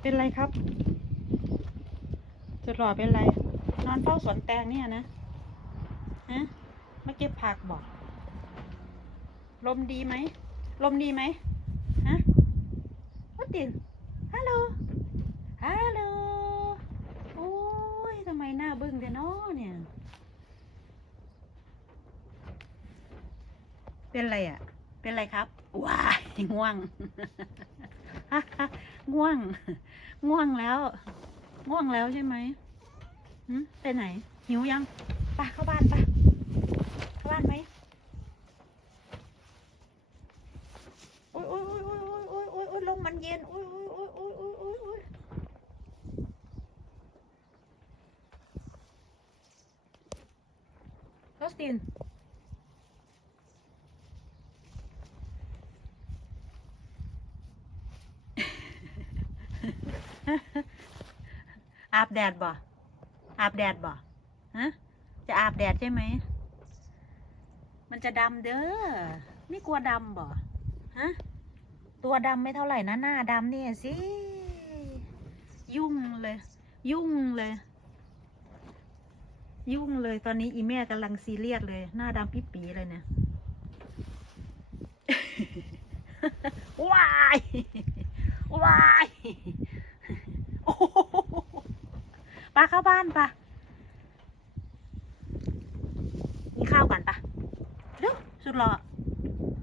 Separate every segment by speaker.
Speaker 1: เป็นไรครับจุดหล่อเป็นไร นอนเฝ้าสวนแตงเนี่ยนะ ฮะมาเก็บผักบอกลมดีไหม ลมดีไหมฮะวัดตินฮัลโหล ฮัลโหล โอ้ยทำไมหน้าบึ้งเดนาะเนี่ย เป็นไรอะ เป็นไรครับ ว้ายง่วง ง่วง ง่วงแล้ว ง่วงแล้วใช่ไหมหืมไปไหน หิวยังไปเข้าบ้านไปเข้าบ้านไหมโอ้ยโอ้ยโอ้ยโอ้ยโอ้ยโอ้ยโอ้ยลมมันเย็นโอ้ยโอ้ยโอ้ยโอ้ยโอ้ยโอ้ยโอ้ยลอสติน อาบแดดบ่อาบแดดบ่ฮะจะอาบแดดใช่ไหม มันจะดำเด้อไม่กลัวดำบ่ฮะตัวดำไม่เท่าไหร่นะหน้าดำเนี่ยสิ ยุ่งเลย ยุ่งเลย ยุ่งเลยตอนนี้อีแม่กำลังซีเรียสเลย หน้าดำปิ๊ปีเลยเนี่ยว้าย ว้าย โอ้โห ปาเข้าบ้านปะกินข้าวกันปะเร็วสุดหล่อ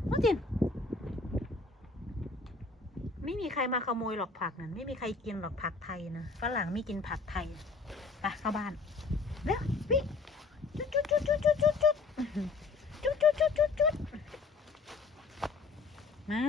Speaker 1: น้องจิน ไม่มีใครมาขโมยหรอกผักนั่นไม่มีใครกินหรอกผักไทยนะฝรั่งไม่กินผักไทยไปเข้าบ้านเร็ววิ่งจุดจุดจุดจุดจุดจุดจุดจุดจุดจุดจุดจุดมา